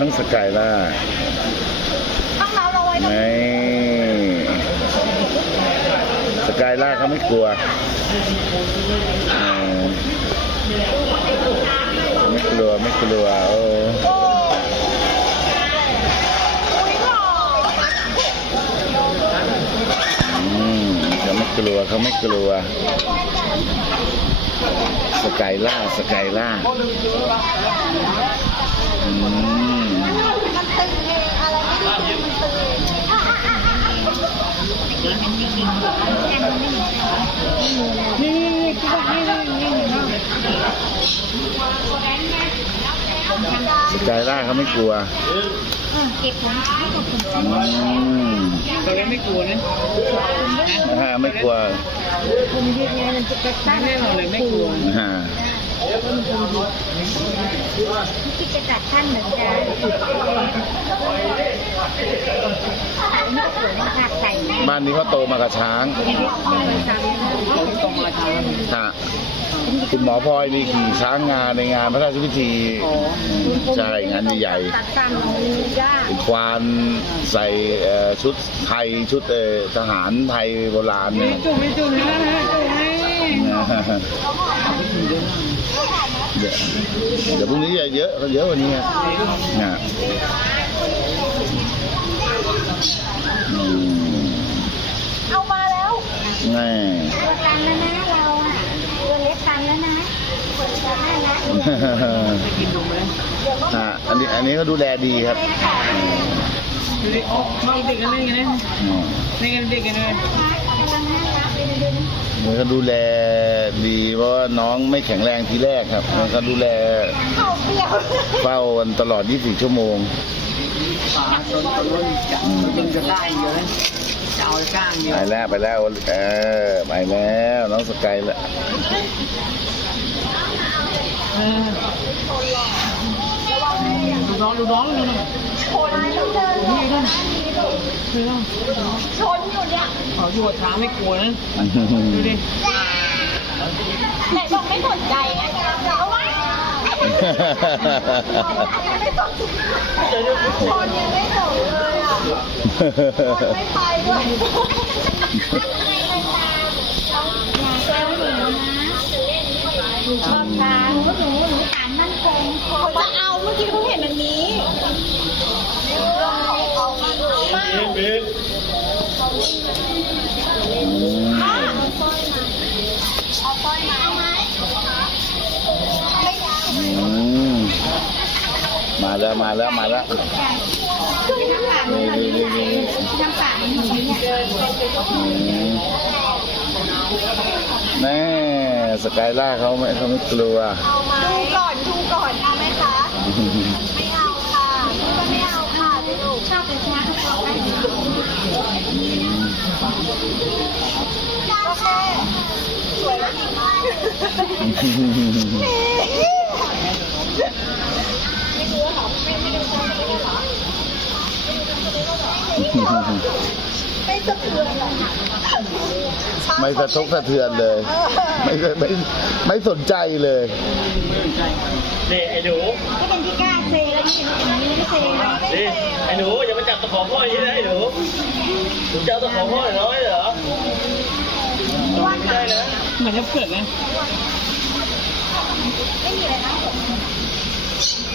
น้องสกายล่าห้องเราเราไว้ตรงไม่สกายล่าเขาไม่กลัวเออไม่กลัวไม่กลัวโอ้โอ้อุ้ยหล่ออืมเขาไม่กลัวเขาไม่กลัวสกายล่าสกายล่า นี่นี่นี่เขาบอกนี่นี่นี่เห็นไหมสกายล่าเขาไม่กลัวเก็บของให้กับผมอืมตัวเล็กไม่กลัวนะฮะไม่กลัวผมยืนไงมันจะกระตั้งแน่นอนเลยไม่กลัวฮะที่จะจัดท่านเหมือนกัน สวยมากใส่บ้านนี้เขาโตมากับช้างผมตรงมาทางฮะคุณหมอพลอยมีขี่ช้างงานในงานพระราชพิธีอ๋อใช่งานใหญ่ตัดตามยากๆเป็นควานใส่เอ่อชุดไทยชุดเอ่อทหารไทยโบราณไม่เนี่ย จุ่มไม่จุ่มนะจุ่มให้เดี๋ยวเดี๋ยวพรุ่งนี้จะเยอะเยอะกว่านี้ครับนะอืม เอามาแล้วแน่ตัวตันแล้วนะเราอะตัวเล็กตันแล้วนะตัวน่ารักกินดูไหมฮะอันนี้อันนี้ก็ดูแลดีครับดูดิอ๋อมาเด็กกันเล่นกันนะอืมเล่นกันเด็กกันเลยมันก็ดูแลดีเพราะว่าน้องไม่แข็งแรงทีแรกครับ มันก็ดูแลเขาเปรี้ยวเฝ้ากันตลอด 24 ชั่วโมง ป๋าต้นต้นจะยิงจะได้เยอะจะเอาก้างเดียไปวแล้วไปแล้วเออไปแล้วน้องสกายละดูน้องดูน้องดูน้องชนอยู่เดินนี่ด้วยดูน้องชนอยู่เนี่ยเขาอยู่กับช้างไม่กลัวนะดูดิไหนบอกไม่สนใจไงเอา ไว้ไม่สนชนยังไม่สนเลยอะชนไม่ไปด้วยแซวหนูนะหนูชอบทานหนูหนูหนูฐานมั่นคงเขาจะเอาเมื่อกี้เขาเห็นอันนี้ มาแล้วมาแล้วมาแล้วนี่นี่นี่นี่น้ำปากหนูเนี่ยอืมแน่สกายล่าเขาไม่เขาไม่กลัวดูก่อนดูก่อนเอาไหมคะไม่เอาค่ะไม่เอาค่ะลูกชอบเป็นช้างเขาได้โอเคสวยแล้วไม่รู้เหรอ ไม่ไม่ดูไม่ดูเหรอไม่สะเทือนหรอกไม่สะทกสะเทือนเลย ไม่ไม่ไม่สนใจเลยนี่ไอ้หนูก็เป็นที่กล้าเซแล้วนี่เป็นอย่างนี้ไม่เซไม่เซนี่ไอ้หนูอย่ามาจับตะขอพ่ออย่างนี้นะไอ้หนูหนูจะเอาตะขอพ่อน้อยเหรอไม่ได้นะเหมือนจะเกิดนะไม่มีอะไรนะ